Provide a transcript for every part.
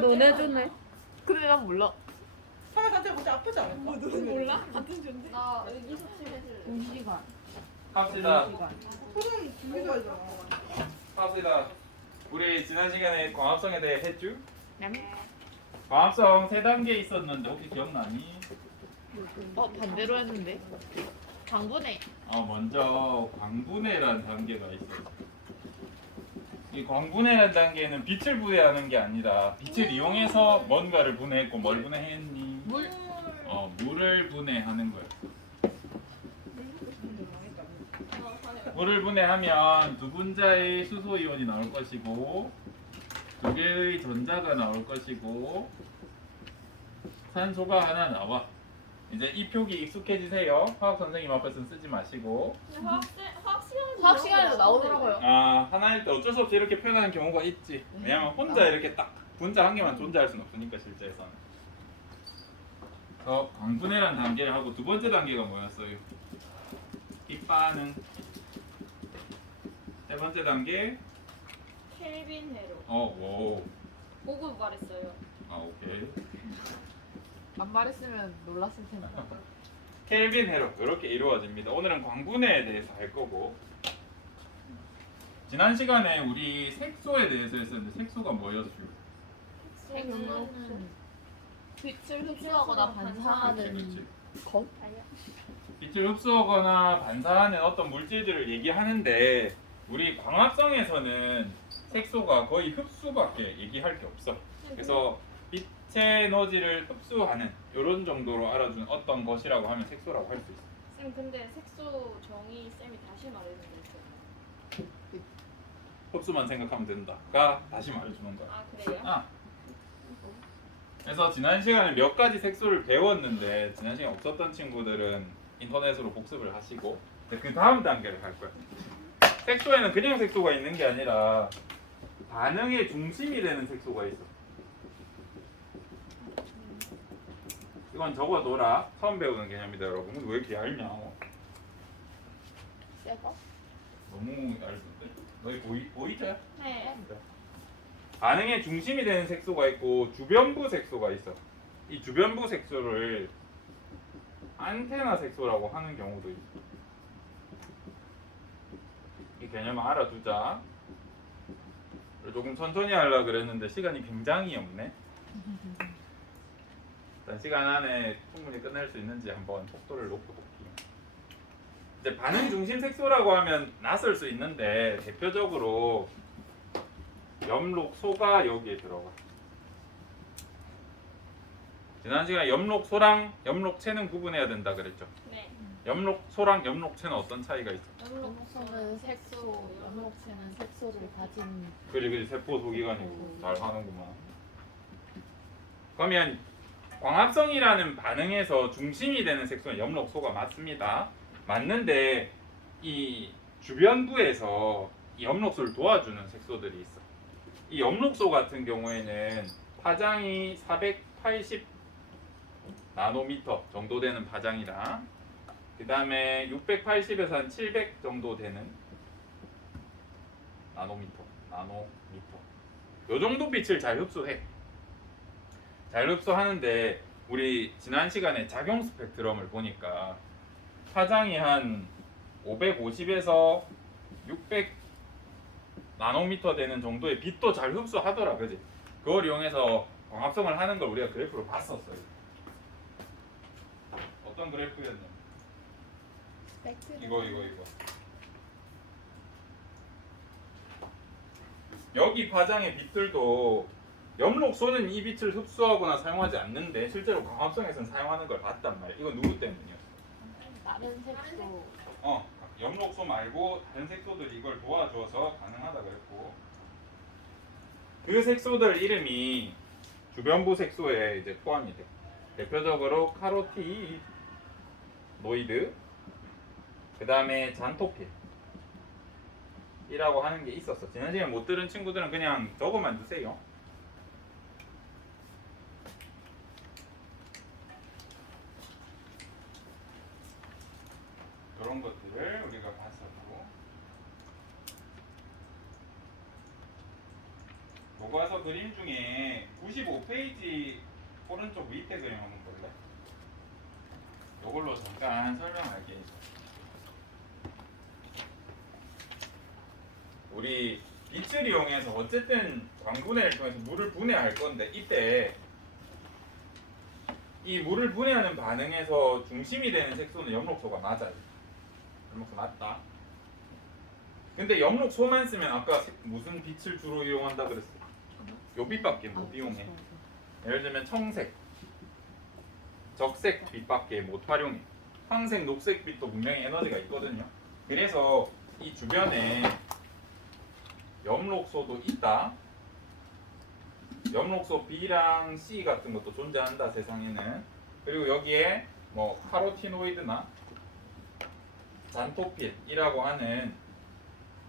논해주네. 근데 난 몰라. 사회한테 그렇게 아프지 않을까? 너는 몰라? 같은 주인데? 나 의기소침해질. 2시간. 합시다. 소름 준비해야잖아. 합시다. 우리 지난 시간에 광합성에 대해 했죠? 네. 광합성 3단계 있었는데 혹시 기억나니? 반대로 했는데. 광분해. 먼저 광분해라는 단계가 있어. 이 광분해라는 단계는 빛을 분해하는 게 아니라 빛을 이용해서 뭔가를 분해했고 뭘 분해했니? 물. 물을 분해하는 거야. 물을 분해하면 두 분자의 수소 이온이 나올 것이고 두 개의 전자가 나올 것이고 산소가 하나 나와. 이제 이 표기 익숙해지세요. 화학 선생님 앞에서는 쓰지 마시고. 화학 시간에도 나오더라고요. 하나일 때 어쩔 수 없이 이렇게 표현하는 경우가 있지. 왜냐면 혼자 이렇게 딱 분자 한 개만 존재할 수는 없으니까 실제에서는. 그래서 광분해라는 단계를 하고 두 번째 단계가 뭐였어요? 빛반응. 세 번째 단계. 켈빈 회로. 오. 보고 말했어요. 오케이. 안 말했으면 놀랐을 텐데. 켈빈 회로 이렇게 이루어집니다. 오늘은 광분해에 대해서 할 거고. 지난 시간에 우리 색소에 대해서 했었는데 색소가 뭐였죠? 색소는 빛을 흡수하거나 반사하는 그렇지. 것? 빛을 흡수하거나 반사하는 어떤 물질들을 얘기하는데 우리 광합성에서는 색소가 거의 흡수밖에 얘기할 게 없어. 그래서 빛의 에너지를 흡수하는 이런 정도로 알아준 어떤 것이라고 하면 색소라고 할 수 있어. 쌤 근데 색소 정의 쌤이 다시 말해준다 했어요. 흡수만 생각하면 된다가 다시 말해주는 거야. 아 그래요? 그래서 지난 시간에 몇 가지 색소를 배웠는데 지난 시간에 없었던 친구들은 인터넷으로 복습을 하시고 그 다음 단계를 갈 거야. 색소에는 그냥 색소가 있는 게 아니라 반응의 중심이 되는 색소가 있어. 이건 적어둬라. 처음 배우는 개념이다 여러분. 왜 이렇게 얇냐? 새거? 너무 얇은데? 너희 보이죠? 네. 반응의 중심이 되는 색소가 있고 주변부 색소가 있어. 이 주변부 색소를 안테나 색소라고 하는 경우도 있어. 이 개념을 알아두자. 조금 천천히 하려고 그랬는데 시간이 굉장히 없네. 일단 시간 안에 충분히 끝낼 수 있는지 한번 속도를 높여볼게요. 이제 반응 중심 색소라고 하면 낯설 수 있는데 대표적으로 엽록소가 여기에 들어가. 지난 시간에 엽록소랑 엽록체는 구분해야 된다 그랬죠. 네. 엽록소랑 엽록체는 어떤 차이가 있어? 염록소는 색소, 염록체는 색소를 가진. 그리 세포 소기관이고 잘 하는구만. 그러면 광합성이라는 반응에서 중심이 되는 색소는 엽록소가 맞습니다. 맞는데 이 주변부에서 이 엽록소를 도와주는 색소들이 있어. 이 엽록소 같은 경우에는 파장이 480 나노미터 정도 되는 파장이랑 그 다음에 680에서 한 700 정도 되는 나노미터 요 정도 빛을 잘 흡수해. 잘 흡수하는데 우리 지난 시간에 작용 스펙트럼을 보니까 파장이 한 550에서 600 나노미터 되는 정도의 빛도 잘 흡수하더라, 그지? 그걸 이용해서 광합성을 하는 걸 우리가 그래프로 봤었어요. 어떤 그래프였냐? 이거. 여기 파장의 빛들도 엽록소는 이 빛을 흡수하거나 사용하지 않는데 실제로 광합성에서는 사용하는 걸 봤단 말이야. 이건 누구 때문이었어? 다른 색소. 엽록소 말고 다른 색소들이 이걸 도와줘서 가능하다 그랬고 그 색소들 이름이 주변부 색소에 이제 포함이 돼. 대표적으로 카로티노이드, 그 다음에 잔토필이라고 하는 게 있었어. 지난 시간에 못 들은 친구들은 그냥 적어만 두세요. 이런 것들을 우리가 봤었고 교과서 그림 중에 95페이지 오른쪽 밑에 그림 한번 볼래? 이걸로 잠깐 설명할게. 우리 빛을 이용해서 어쨌든 광분해를 통해서 물을 분해할 건데 이때 이 물을 분해하는 반응에서 중심이 되는 색소는 엽록소가 맞아요. 엽록소 맞다. 근데 엽록소만 쓰면 아까 무슨 빛을 주로 이용한다 그랬어? 요 빛밖에 못 이용해. 예를 들면 청색, 적색 빛밖에 못 활용해. 황색, 녹색 빛도 분명히 에너지가 있거든요. 그래서 이 주변에 엽록소도 있다. 엽록소 B랑 C 같은 것도 존재한다 세상에는. 그리고 여기에 뭐 카로티노이드나 잔토핀이라고 하는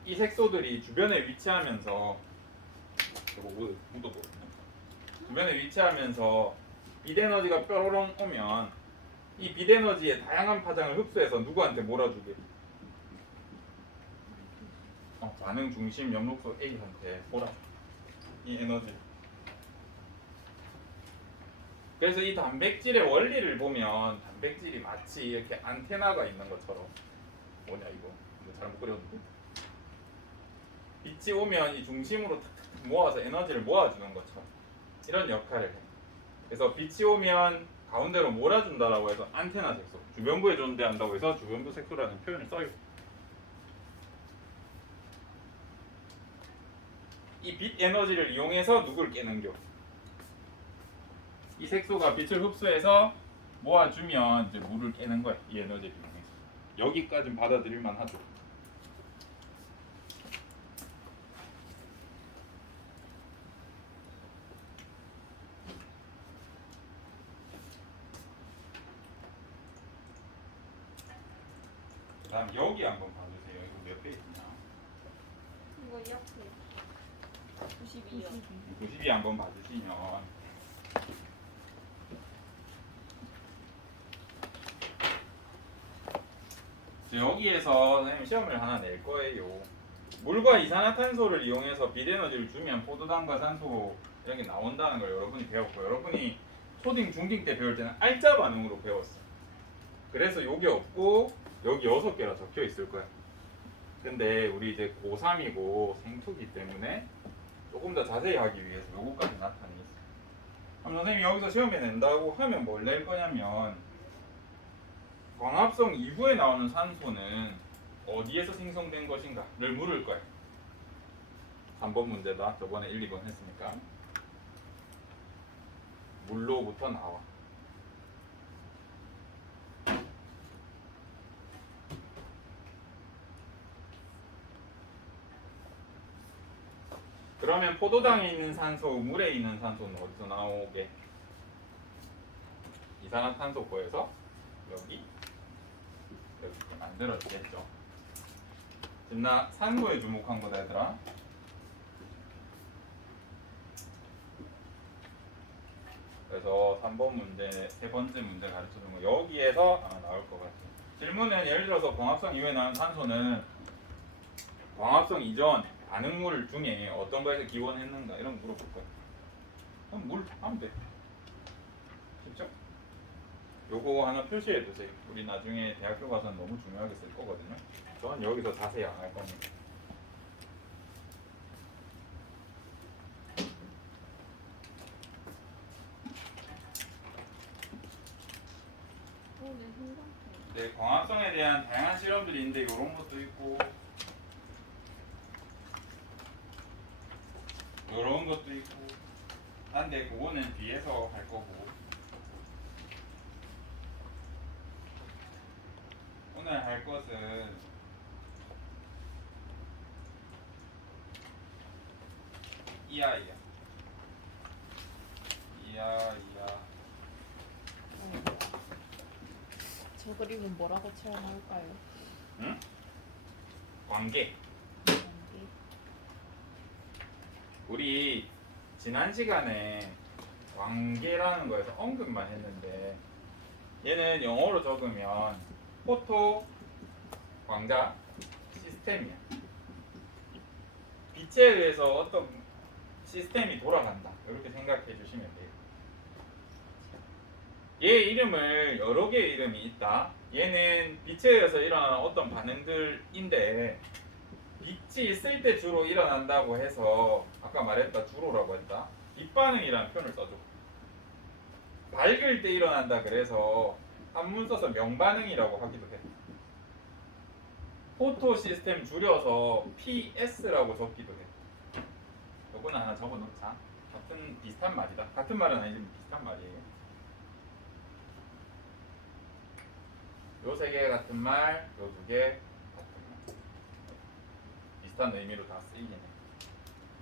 이 색소들이 주변에 위치하면서 주변에 위치하면서 빛에너지가 뾰로롱 오면 이 빛에너지의 다양한 파장을 흡수해서 누구한테 몰아주게? 반응 중심 엽록소 A한테 몰아. 이 에너지. 그래서 이 단백질의 원리를 보면 단백질이 마치 이렇게 안테나가 있는 것처럼 뭐냐 이거 잘못 그렸는데 빛이 오면 이 중심으로 탁탁 모아서 에너지를 모아주는 것처럼 이런 역할을 해. 그래서 빛이 오면 가운데로 몰아준다라고 해서 안테나 색소, 주변부에 존재한다고 해서 주변부 색소라는 표현을 써요. 이 빛 에너지를 이용해서 누굴 깨는겨? 이 색소가 빛을 흡수해서 모아주면 이제 물을 깨는 거야. 이 에너지를 이용해서. 여기까지는 받아들일만 하죠. 그 다음 여기 한번 봐주세요. 이거 몇 페이지냐? 이거 이렇게 92요. 92 한번 봐주시면 여기에서 선생님 시험을 하나 낼 거예요. 물과 이산화탄소를 이용해서 빛에너지를 주면 포도당과 산소 이런 게 나온다는 걸 여러분이 배웠고, 여러분이 초딩, 중딩 때 배울 때는 알짜 반응으로 배웠어. 그래서 요게 없고 여기 6개라 적혀 있을 거야. 근데 우리 이제 고3이고 생투기 때문에 조금 더 자세히 하기 위해서 요거까지 나타내 있어. 그럼 선생님이 여기서 시험에 낸다고 하면 뭘 낼 거냐면 광합성 이후에 나오는 산소는 어디에서 생성된 것인가를 물을 거예요. 3번 문제다. 저번에 1, 2번 했으니까. 물로부터 나와. 그러면 포도당에 있는 산소, 물에 있는 산소는 어디서 나오게? 이산화탄소고에서 여기 이렇게 만들어지겠죠. 지금 나 산소에 주목한 거다 얘들아. 그래서 3번 문제, 세 번째 문제 가르쳐준 거 여기에서 아마 나올 것 같아요. 질문은 예를 들어서 광합성 이후에 나온 산소는 광합성 이전 반응물 중에 어떤 거에서 기원했는가 이런 거 물어볼 거야. 그럼 물 하면 돼. 쉽죠? 요거 하나 표시해 두세요. 우리 나중에 대학교 가서는 너무 중요하게 쓸 거거든요. 전 여기서 자세히 안 할 겁니다. 내 생각해. 네, 광합성에 대한 다양한 실험들이 있는데 이런 것도 있고 이런 것도 있고 한데 그거는 뒤에서 할 거고 오늘 할 것은 이 아이야. 이 아이야. 저 그림은 뭐라고 체험할까요? 응? 관계. 우리 지난 시간에 관계라는 거에서 언급만 했는데 얘는 영어로 적으면 포토 광자 시스템이야. 빛에 의해서 어떤 시스템이 돌아간다. 이렇게 생각해 주시면 돼요. 얘 이름을 여러 개의 이름이 있다. 얘는 빛에 의해서 일어나는 어떤 반응들인데 빛이 있을 때 주로 일어난다고 해서 아까 말했다 주로라고 했다. 빛반응이라는 표현을 써줘. 밝을 때 일어난다 그래서 한문 써서 명반응이라고 하기도 해. 포토 시스템 줄여서 PS라고 적기도 해. 요거는 하나 적어놓자. 같은 비슷한 말이다. 같은 말은 아니지만 비슷한 말이에요. 요 세 개 같은 말, 요 두 개 같은 말. 비슷한 의미로 다 쓰이긴 해.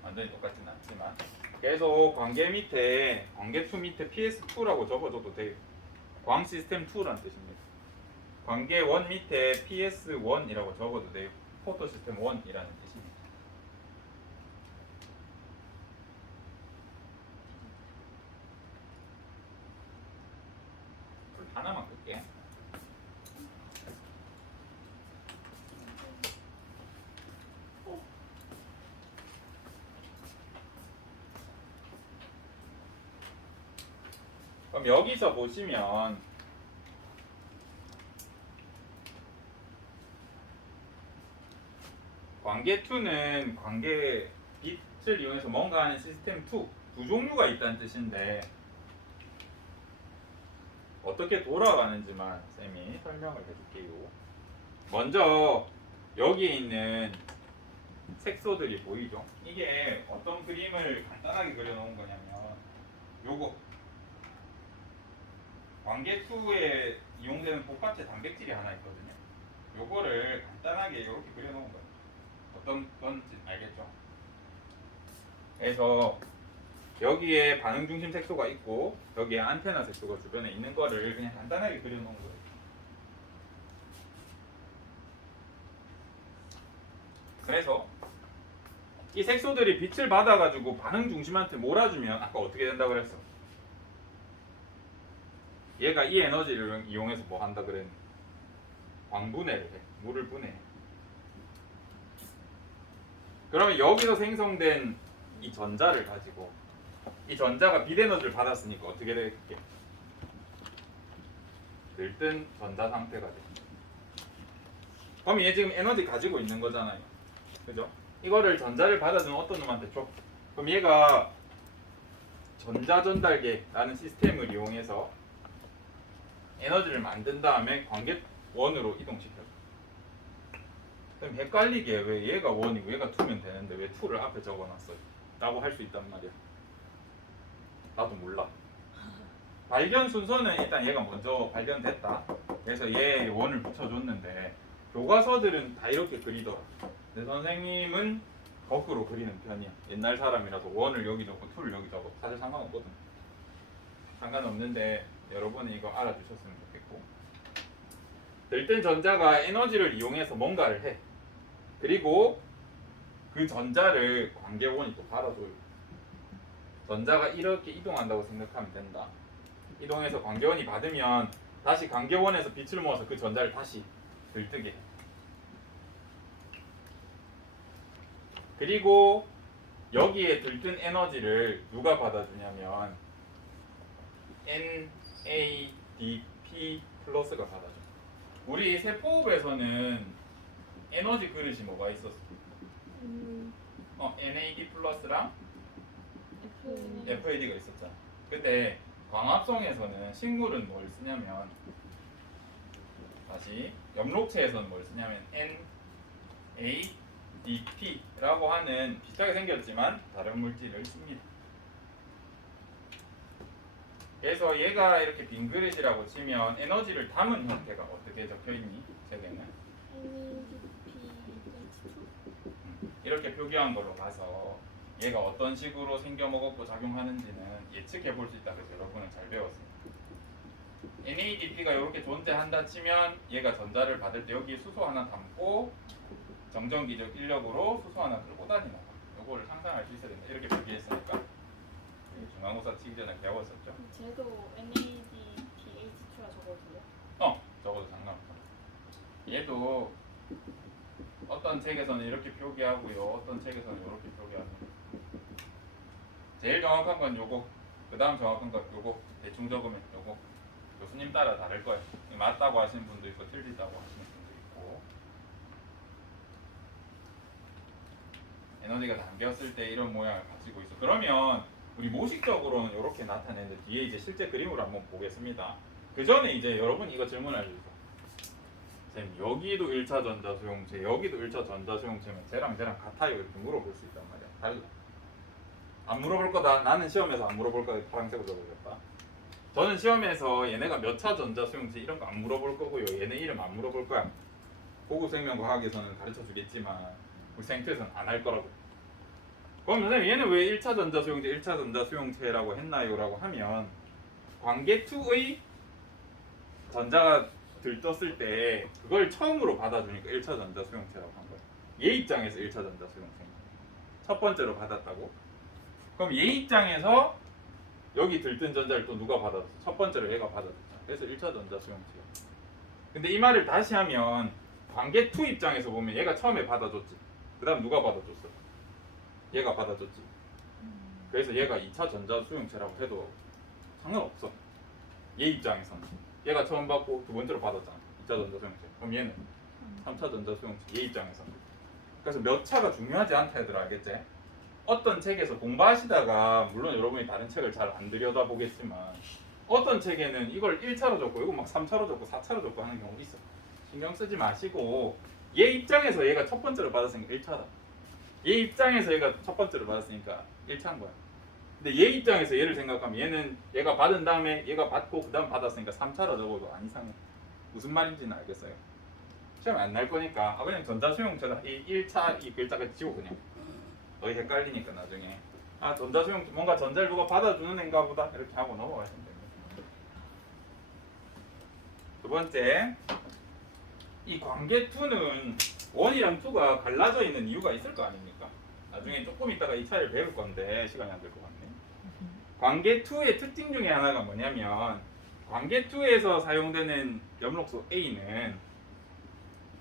완전히 똑같진 않지만. 계속 관계 밑에, 관계2 밑에 PS2라고 적어줘도 돼요. 광 시스템 2라는 뜻입니다. 관계 1 밑에 PS1이라고 적어도 돼요. 포토 시스템 1이라는 뜻입니다. 불 하나만 끌게. 그럼 여기서 보시면 관계 2는 관계 빛을 이용해서 뭔가 하는 시스템 2, 두 종류가 있다는 뜻인데 어떻게 돌아가는지만 쌤이 설명을 해줄게요. 먼저 여기에 있는 색소들이 보이죠? 이게 어떤 그림을 간단하게 그려놓은 거냐면 요거 관계 2에 이용되는 복합체 단백질이 하나 있거든요. 요거를 간단하게 이렇게 그려놓은 거예요. 어떤 건지 알겠죠? 그래서 여기에 반응 중심 색소가 있고 여기에 안테나 색소가 주변에 있는 거를 그냥 간단하게 그려놓은 거예요. 그래서 이 색소들이 빛을 받아가지고 반응 중심한테 몰아주면 아까 어떻게 된다고 그랬어? 얘가 이 에너지를 이용해서 뭐 한다 그랬니? 광분해를 해. 물을 분해해. 그러면 여기서 생성된 이 전자를 가지고 이 전자가 빛 에너지를 받았으니까 어떻게 될게? 들뜬 전자 상태가 돼. 그럼 얘 지금 에너지 가지고 있는 거잖아요. 그죠? 이거를 전자를 받아주는 어떤 놈한테 줘. 그럼 얘가 전자 전달계라는 시스템을 이용해서 에너지를 만든 다음에 관계 1으로 이동시켜줘. 그럼 헷갈리게 왜 얘가 1이고 얘가 2면 되는데 왜 2를 앞에 적어놨어요? 라고 할 수 있단 말이야. 나도 몰라. 발견 순서는 일단 얘가 먼저 발견됐다. 그래서 얘 1을 붙여줬는데 교과서들은 다 이렇게 그리더라. 내 선생님은 거꾸로 그리는 편이야. 옛날 사람이라서 1을 여기 적고 2를 여기 적어. 사실 상관없거든. 상관없는데 여러분이 이거 알아주셨으면 좋겠고, 들뜬 전자가 에너지를 이용해서 뭔가를 해. 그리고 그 전자를 관계원이 또 받아줘요. 전자가 이렇게 이동한다고 생각하면 된다. 이동해서 관계원이 받으면 다시 관계원에서 빛을 모아서 그 전자를 다시 들뜨게 해. 그리고 여기에 들뜬 에너지를 누가 받아주냐면 NADP 플러스가 받아줘. 우리 세포호흡에서는 에너지 그릇이 뭐가 있었어? NAD 플러스랑 FAD가 있었잖아. 그때 광합성에서는 식물은 뭘 쓰냐면, 다시 엽록체에서는 뭘 쓰냐면 NADP라고 하는 비슷하게 생겼지만 다른 물질을 씁니다. 그래서 얘가 이렇게 빈 그릇이라고 치면 에너지를 담은 형태가 어떻게 적혀있니? 책에는 이렇게 표기한 걸로 봐서 얘가 어떤 식으로 생겨먹었고 작용하는지는 예측해 볼 수 있다. 그래서 여러분은 잘 배웠습니다. NADP가 이렇게 존재한다 치면 얘가 전자를 받을 때 여기 수소 하나 담고 정전기적 인력으로 수소 하나 끌고 다니는 거. 이거를 상상할 수 있어야 된다. 이렇게 표기했으니까 중간고사 치기 전에 배웠었죠. 쟤도 NADPH2라 적어도요? 적어도 상관없어. 얘도 어떤 책에서는 이렇게 표기하고요, 어떤 책에서는 이렇게 표기하고. 제일 정확한 건 요거. 그 다음 정확한 건 요거. 대충 적으면 요거. 교수님 따라 다를 거예요. 맞다고 하시는 분도 있고 틀리다고 하시는 분도 있고. 에너지가 담겼을 때 이런 모양을 가지고 있어. 그러면 우리 모식적으로는 이렇게 나타내는데 뒤에 이제 실제 그림으로 한번 보겠습니다. 그 전에 이제 여러분 이거 질문할 수 있어. 쌤 여기도 1차 전자 수용체, 여기도 1차 전자 수용체면 쟤랑 같아요 이렇게 물어볼 수 있단 말이야. 달라. 안 물어볼 거다. 나는 시험에서 안 물어볼 거다. 파란색으로 적어야겠다. 저는 시험에서 얘네가 몇 차 전자 수용체 이런 거 안 물어볼 거고요. 얘네 이름 안 물어볼 거야. 고급 생명과학에서는 가르쳐 주겠지만 우리 생투에서는 안 할 거라고. 그럼 선생님 얘는 왜 1차 전자 수용체, 1차 전자 수용체라고 했나요? 라고 하면 관계2의 전자가 들떴을 때 그걸 처음으로 받아주니까 1차 전자 수용체라고 한 거예요. 얘 입장에서 1차 전자 수용체 첫 번째로 받았다고? 그럼 얘 입장에서 여기 들뜬 전자를 또 누가 받아줬어? 첫 번째로 얘가 받아줬잖아. 그래서 1차 전자 수용체야. 근데 이 말을 다시 하면 관계2 입장에서 보면 얘가 처음에 받아줬지. 그 다음 누가 받아줬어? 얘가 받아줬지. 그래서 얘가 2차 전자 수용체라고 해도 상관없어. 얘 입장에서는 얘가 처음 받고 두 번째로 받았잖아. 2차 전자 수용체. 그럼 얘는 3차 전자 수용체. 얘 입장에서는. 그래서 몇 차가 중요하지 않다 얘들아, 알겠지? 어떤 책에서 공부하시다가 물론 여러분이 다른 책을 잘 안 들여다보겠지만 어떤 책에는 이걸 1차로 적고 이거 막 3차로 적고 4차로 적고 하는 경우 있어. 신경 쓰지 마시고 얘 입장에서 얘가 첫 번째로 받았으니까 1차다. 얘 입장에서 얘가 첫 번째로 받았으니까 1차인 거야. 근데 얘 입장에서 얘를 생각하면 얘는 얘가 받은 다음에 얘가 받고 그 다음 받았으니까 3차로 적어도 안 이상해. 무슨 말인지는 알겠어요? 시험에 안 날 거니까 그냥 전자수용체다. 이 1차 이 글자가 지워 그냥. 너희 헷갈리니까 나중에 전자수용체 뭔가 전자를 누가 받아주는 애인가 보다 이렇게 하고 넘어가시면 됩니다. 두 번째, 이 관계2는 1이랑 2가 갈라져 있는 이유가 있을 거 아닙니까? 나중에 조금 있다가 이 차이를 배울 건데 시간이 안 될 것 같네. 관계2의 특징 중에 하나가 뭐냐면 관계2에서 사용되는 엽록소 A는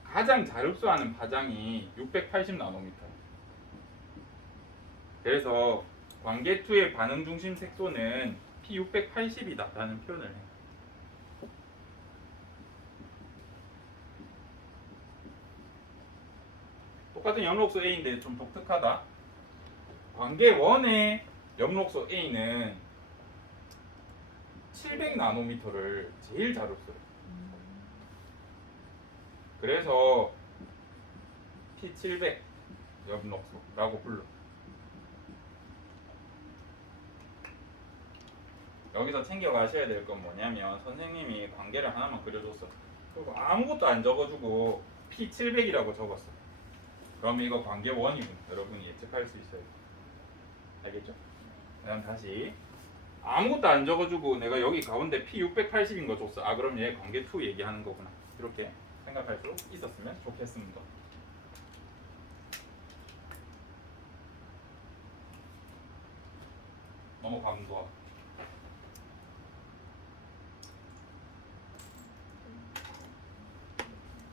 가장 잘 흡수하는 파장이 680나노미터. 그래서 관계2의 반응 중심 색소는 P680이다 라는 표현을 해. 똑같은 엽록소 A인데 좀 독특하다. 관계1의 엽록소 A는 700나노미터를 제일 잘 흡수해. 그래서 P700 엽록소라고 불러. 여기서 챙겨가셔야 될 건 뭐냐면 선생님이 관계를 하나만 그려줬어. 그리고 아무것도 안 적어주고 P700이라고 적었어. 그럼 이거 관계 1이군. 여러분이 예측할 수 있어요. 알겠죠? 그다음 다시 아무것도 안 적어주고 내가 여기 가운데 P680인 거 줬어. 그럼 얘 관계 2 얘기하는 거구나. 이렇게 생각할 수 있었으면 좋겠습니다. 넘어가면 좋아.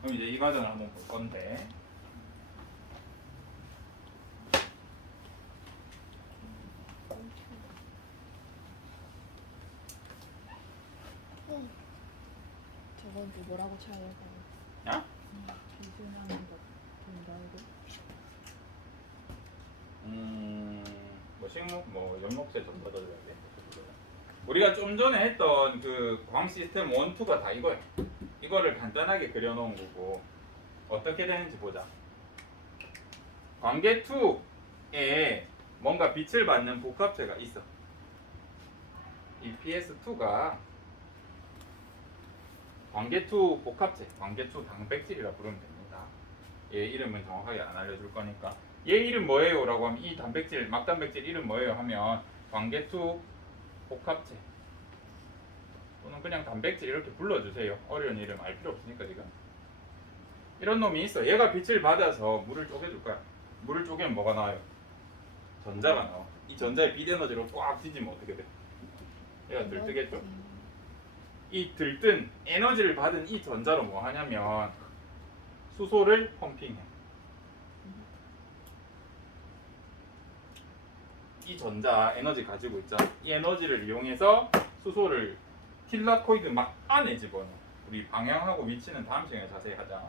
그럼 이제 이 과정을 한번 볼 건데 저건 또 뭐라고 쳐야 될까요? 야? 기준하는 것 된다고? 뭐 식목, 뭐 연목세 좀 받아줘야 돼. 우리가 좀 전에 했던 그 광 시스템 1, 2가 다 이거야. 이거를 간단하게 그려놓은 거고 어떻게 되는지 보자. 관계 2에 뭔가 빛을 받는 복합체가 있어. 이 PS2가 관계 2 복합체, 관계 2 단백질이라 부르면 됩니다. 얘 이름은 정확하게 안 알려줄 거니까 얘 이름 뭐예요? 라고 하면 이 단백질, 막단백질 이름 뭐예요? 하면 관계 2 복합체 또는 그냥 단백질 이렇게 불러주세요. 어려운 이름 알 필요 없으니까 지금. 이런 놈이 있어. 얘가 빛을 받아서 물을 쪼개줄 거야. 물을 쪼개면 뭐가 나와요? 전자가 나와. 이 전자의 빛 에너지로 꽉 뒤지면 어떻게 돼? 얘가 들뜨겠죠? 이 들뜬 에너지를 받은 이 전자로 뭐 하냐면 수소를 펌핑해. 이 전자 에너지 가지고 있잖아. 이 에너지를 이용해서 수소를 틸라코이드 막 안에 집어넣어. 우리 방향하고 위치는 다음 시간에 자세히 하자.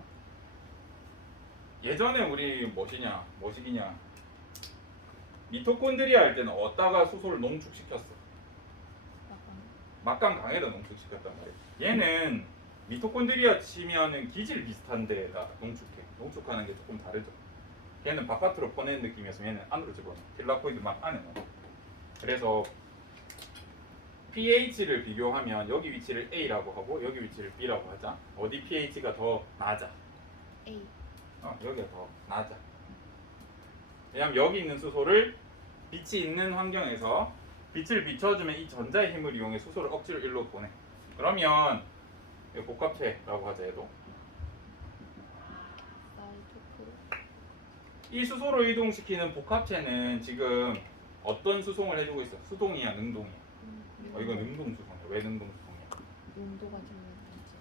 예전에 우리 뭐시기냐 미토콘드리아 할 때는 어디다가 수소를 농축시켰어. 막강 강에다 농축시켰단 말이야. 얘는 미토콘드리아 치면은 기질 비슷한 데에다 농축해. 농축하는 게 조금 다르죠. 걔는 바깥으로 보내는 느낌이어서 얘는 안으로 집어넣어. 딜라코이드 막 안에 넣어. 그래서 pH를 비교하면 여기 위치를 A라고 하고 여기 위치를 B라고 하자. 어디 pH가 더 낮아? A. 여기가 더 낮아. 왜냐면 여기 있는 수소를 빛이 있는 환경에서 빛을 비춰주면 이 전자의 힘을 이용해 수소를 억지로 일로 보내. 그러면 이거 복합체라고 하자. 얘도 이 수소를 이동시키는 복합체는 지금 어떤 수송을 해주고 있어? 수동이야, 능동이야? 이거 능동 수송이야. 왜 능동 수송이야? 농도가 정해졌지.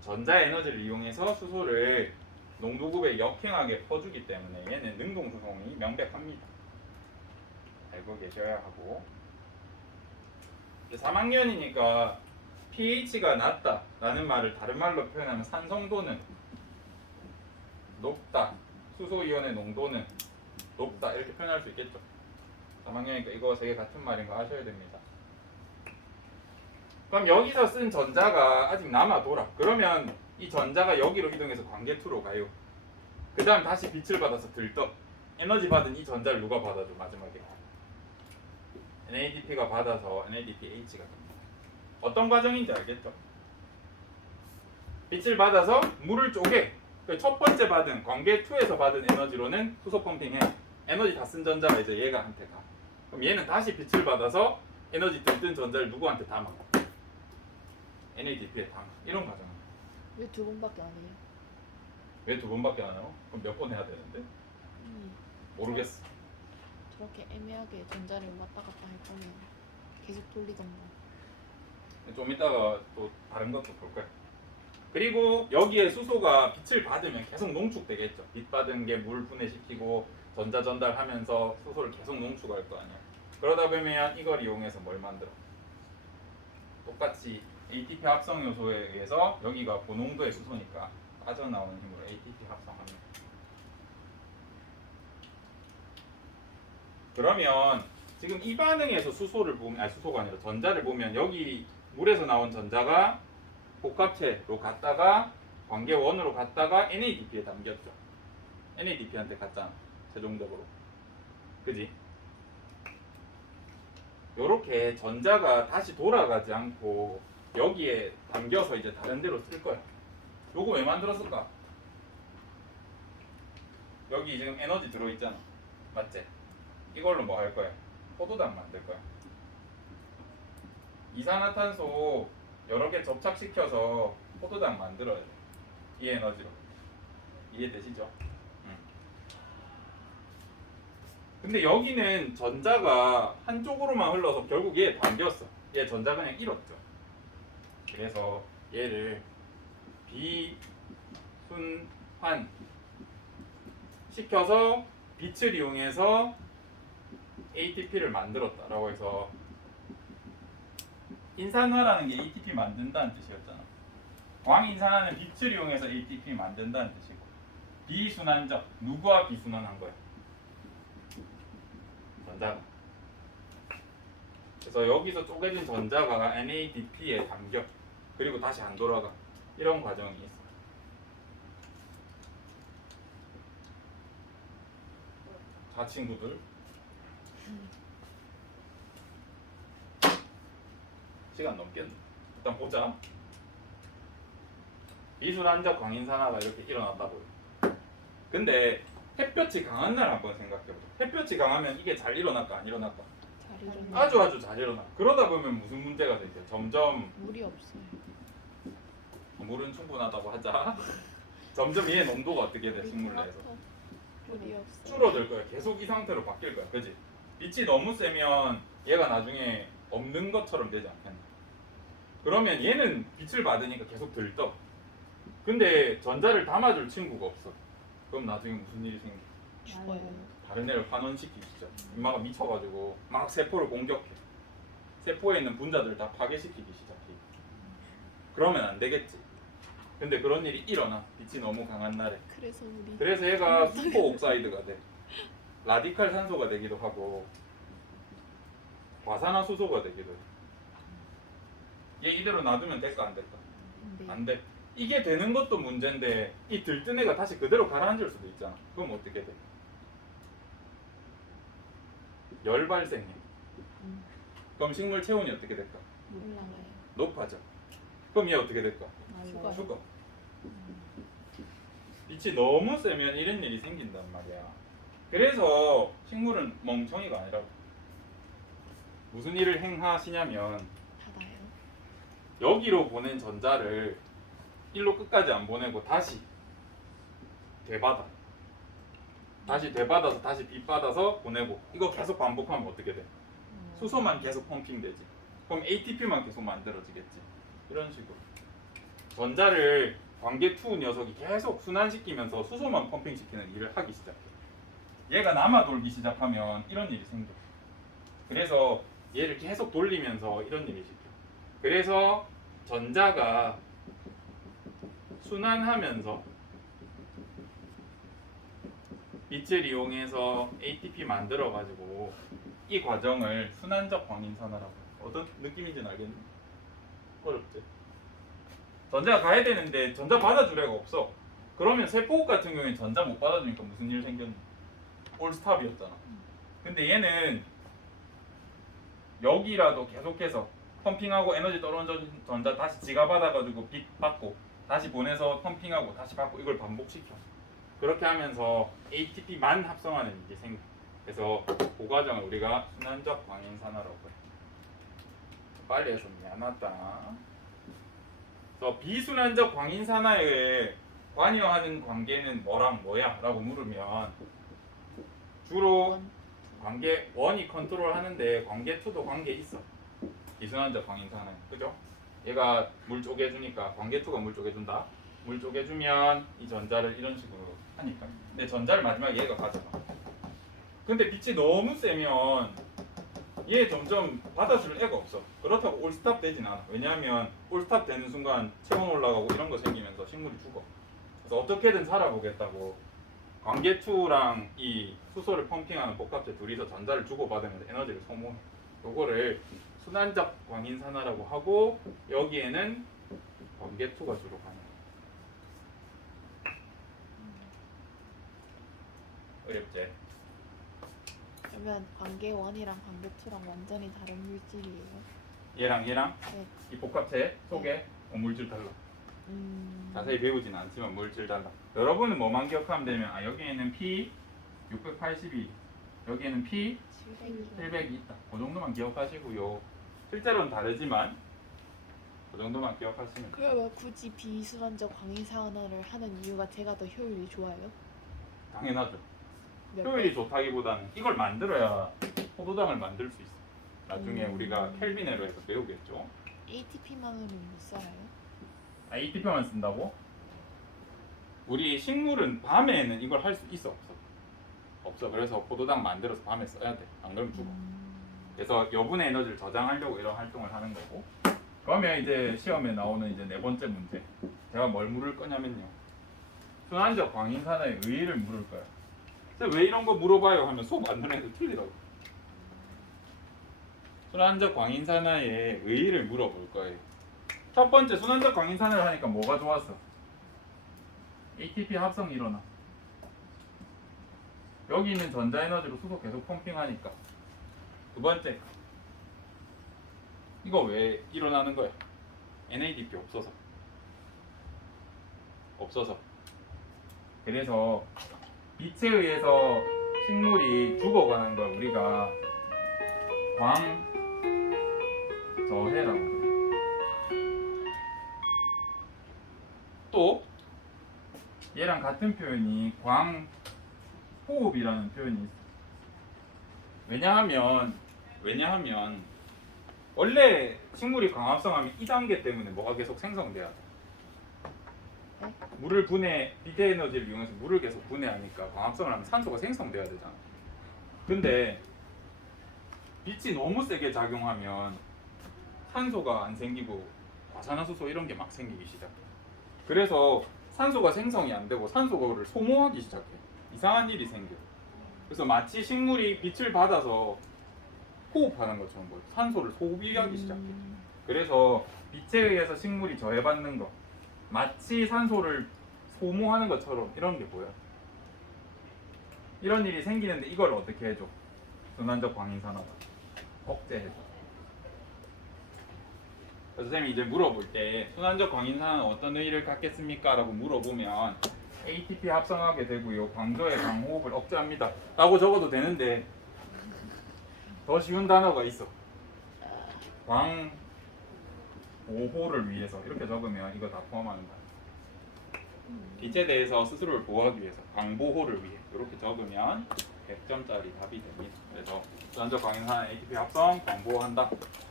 전자 에너지를 이용해서 수소를 농도급에 역행하게 퍼주기 때문에 얘는 능동 수송이 명백합니다. 알고 계셔야 하고. 3학년이니까 pH가 낮다라는 말을 다른 말로 표현하면 산성도는 높다, 수소이온의 농도는 높다 이렇게 표현할 수 있겠죠. 3학년이니까 이거 세 개 같은 말인 거 아셔야 됩니다. 그럼 여기서 쓴 전자가 아직 남아 돌아. 그러면 이 전자가 여기로 이동해서 관계2로 가요. 그 다음 다시 빛을 받아서 들떠. 에너지 받은 이 전자를 누가 받아줘? 마지막에 NADP가 받아서 NADPH가 됩니다. 어떤 과정인지 알겠죠? 빛을 받아서 물을 쪼개. 첫 번째 받은 관계2에서 받은 에너지로는 수소 펌핑해. 에너지 다 쓴 전자가 이제 얘가 한테 가. 그럼 얘는 다시 빛을 받아서 에너지 들뜬 전자를 누구한테 담아? NADP에 담아. 이런 과정입니다. 왜 2번밖에 안 해요? 왜 2번밖에 안 해요? 그럼 몇 번 해야 되는데? 모르겠어. 저렇게 애매하게 전자를 왔다 갔다 할 거면 계속 돌리던가. 좀 이따가 또 다른 것도 볼 거야. 그리고 여기에 수소가 빛을 받으면 계속 농축되겠죠. 빛 받은 게 물 분해시키고 전자 전달하면서 수소를 계속 농축할 거 아니야. 그러다 보면 이걸 이용해서 뭘 만들어? 똑같이 ATP 합성 요소에 의해서 여기가 고농도의 수소니까 빠져나오는 힘으로 ATP 합성합니다. 그러면 지금 이 반응에서 수소를 보면, 아니 수소가 아니라 전자를 보면 여기 물에서 나온 전자가 복합체로 갔다가 관계1으로 갔다가 NADP에 담겼죠. NADP한테 갔잖아. 최종적으로. 그지? 요렇게 전자가 다시 돌아가지 않고 여기에 담겨서 이제 다른 데로 쓸 거야. 요거 왜 만들었을까? 여기 지금 에너지 들어있잖아. 맞지? 이걸로 뭐 할 거야? 포도당 만들 거야. 이산화탄소 여러 개 접착시켜서 포도당 만들어야 돼. 이 에너지로. 이해되시죠? 근데 여기는 전자가 한쪽으로만 흘러서 결국 얘에 담겼어. 얘 전자 그냥 잃었죠. 그래서 얘를 비순환 시켜서 빛을 이용해서 ATP를 만들었다라고 해서 인산화라는 게 ATP 만든다는 뜻이었잖아. 광인산화는 빛을 이용해서 ATP 만든다는 뜻이고 비순환적, 누구와 비순환한 거야? 전자가. 그래서 여기서 쪼개진 전자가 NADP에 담겨. 그리고 다시 안 돌아가. 이런 과정이 있어. 자 친구들, 시간 넘겠네. 일단 보자. 비순환적 광인산화가 이렇게 일어났다고요. 근데 햇볕이 강한 날 한번 생각해보자. 햇볕이 강하면 이게 잘 일어날까 안 일어날까? 잘 일어나. 아주 잘 일어나. 그러다 보면 무슨 문제가 생겨? 점점 물이 없어요. 물은 충분하다고 하자. 점점 얘의 농도가 어떻게 돼? 식물 내에서 물이 없어요. 줄어들 거야. 계속 이 상태로 바뀔 거야. 그지? 빛이 너무 세면 얘가 나중에 없는 것처럼 되지 않겠나? 그러면 얘는 빛을 받으니까 계속 들떠. 근데 전자를 담아줄 친구가 없어. 그럼 나중에 무슨 일이 생겨? 죽어요. 다른 애를 환원시키시죠. 인마가 미쳐가지고 막 세포를 공격해. 세포에 있는 분자들을 다 파괴시키기 시작해. 그러면 안 되겠지. 근데 그런 일이 일어나. 빛이 너무 강한 날에. 그래서 우리 그래서 얘가 슈퍼옥사이드가 돼. 라디칼 산소가 되기도 하고 과산화수소가 되기도 해. 얘 이대로 놔두면 될까 안 될까? 네. 안 돼. 이게 되는 것도 문제인데 이 들뜬 애가 다시 그대로 가라앉을 수도 있잖아. 그럼 어떻게 돼? 열 발생해. 음, 그럼 식물 체온이 어떻게 될까? 올라가요. 높아져. 그럼 얘 어떻게 될까? 죽어요. 죽어. 빛이 너무 세면 이런 일이 생긴단 말이야. 그래서 식물은 멍청이가 아니라고. 무슨 일을 행하시냐면 닫아요. 여기로 보낸 전자를 일로 끝까지 안 보내고 다시 되받아. 다시 되받아서 다시 빗받아서 보내고 이거 계속 반복하면 어떻게 돼? 수소만 계속 펌핑되지. 그럼 ATP만 계속 만들어지겠지. 이런 식으로 전자를 광계2 녀석이 계속 순환시키면서 수소만 펌핑시키는 일을 하기 시작해. 얘가 남아 돌기 시작하면 이런 일이 생겨. 그래서 얘를 계속 돌리면서 이런 일이 생겨. 그래서 전자가 순환하면서 빛을 이용해서 ATP 만들어 가지고 이 과정을 순환적 광인산화라고 해요. 어떤 느낌인지는 알겠니? 어렵지? 전자가 가야 되는데 전자 받아줄 애가 없어. 그러면 세포 같은 경우에는 전자 못 받아주니까 무슨 일 생겼니? 올스탑이었잖아. 근데 얘는 여기라도 계속해서 펌핑하고 에너지 떨어진 전자 다시 지가 받아가지고 빛 받고 다시 보내서 펌핑하고 다시 받고 이걸 반복시켜. 그렇게 하면서 ATP만 합성하는 일이 생겨. 그래서 그 과정을 우리가 순환적 광인산화라고 해. 빨리 해서 미안하다. 그래서 비순환적 광인산화에 관여하는 관계는 뭐랑 뭐야? 라고 물으면 주로 관계 1이 컨트롤 하는데 관계 2도 관계 있어. 비순환적 광인산화. 그죠? 얘가 물 쪼개주니까 관계 2가 물 쪼개준다. 물 쪼개주면 이 전자를 이런 식으로 하니까. 근데 전자를 마지막에 얘가 가져가. 근데 빛이 너무 세면 얘 점점 받아줄 애가 없어. 그렇다고 올스탑 되진 않아. 왜냐하면 올스탑 되는 순간 체온 올라가고 이런 거 생기면서 식물이 죽어. 그래서 어떻게든 살아보겠다고 관계2랑 이 수소를 펌핑하는 복합체 둘이서 전자를 주고받으면서 에너지를 소모해. 요거를 순환적 광인산화라고 하고 여기에는 관계2가 주로 가는 거야. 어렵지? 그러면 관계 1이랑 관계 2랑 완전히 다른 물질이에요. 얘랑 네. 이 복합체 속에 물질 달라. 자세히 배우진 않지만 물질 달라. 여러분은 뭐만 기억하면 되면 여기에는 P 682, 여기에는 P 700이 있다. 그 정도만 기억하시고요. 실제로는 다르지만 그 정도만 기억하시면 돼요. 그러면 굳이 비순환적 광인산화를 하는 이유가 제가 더 효율이 좋아요? 당연하죠. 몇 효율이 좋다기보다는 이걸 만들어야 포도당을 만들 수 있어. 나중에 우리가 켈빈으로 해서 배우겠죠. 번? ATP만으로는 못 살아요? ATP만 쓴다고? 우리 식물은 밤에는 이걸 할 수 있어 없어? 없어. 그래서 포도당 만들어서 밤에 써야 돼. 안 그러면 죽어. 그래서 여분의 에너지를 저장하려고 이런 활동을 하는 거고. 그러면 이제 시험에 나오는 이제 네 번째 문제. 제가 뭘 물을 거냐면요. 순환적 광인산화의 의의를 물을 거야. 그래서 왜 이런 거 물어봐요 하면 수업 만드는 애들 틀리더라고. 순환적 광인산화의 의의를 물어볼 거예요. 첫 번째 순환적 광인산화를 하니까 뭐가 좋았어? ATP 합성이 일어나. 여기 있는 전자에너지로 수소 계속 펌핑하니까. 두 번째, 이거 왜 일어나는 거야? NADP 없어서. 그래서 빛에 의해서 식물이 죽어가는 걸 우리가 광저해라고 그래. 또 얘랑 같은 표현이 광호흡이라는 표현이 있어. 왜냐하면 원래 식물이 광합성하면 2단계 때문에 뭐가 계속 생성돼야 돼. 네? 물을 비대 에너지를 이용해서 물을 계속 분해하니까 광합성을 하면 산소가 생성돼야 되잖아. 근데 빛이 너무 세게 작용하면 산소가 안 생기고 과산화수소 이런 게 막 생기기 시작해. 그래서 산소가 생성이 안 되고 산소를 소모하기 시작해. 이상한 일이 생겨. 그래서 마치 식물이 빛을 받아서 호흡하는 것처럼 보여. 산소를 소비하기 시작해. 그래서 빛에 의해서 식물이 저해받는 거, 마치 산소를 소모하는 것처럼 이런 게 보여. 이런 일이 생기는데 이걸 어떻게 해줘? 순환적 광인산화가 억제해줘. 그래서 선생님이 이제 물어볼 때 순환적 광인산화는 어떤 의의를 갖겠습니까? 라고 물어보면 ATP 합성하게 되고요, 광조의 광호흡을 억제합니다 라고 적어도 되는데 더 쉬운 단어가 있어. 광보호를 위해서 이렇게 적으면 이거 다 포함한다. 빛에 대해서 스스로를 보호하기 위해서 광보호를 위해 이렇게 적으면 100점짜리 답이 됩니다. 그래서 순환적 광인산화 ATP 합성 광보호한다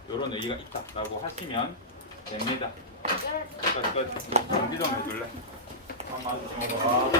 이런 의의가 있다라고 하시면 됩니다. 끝. 정비 좀 해줄래? 한번 마주치고 봐.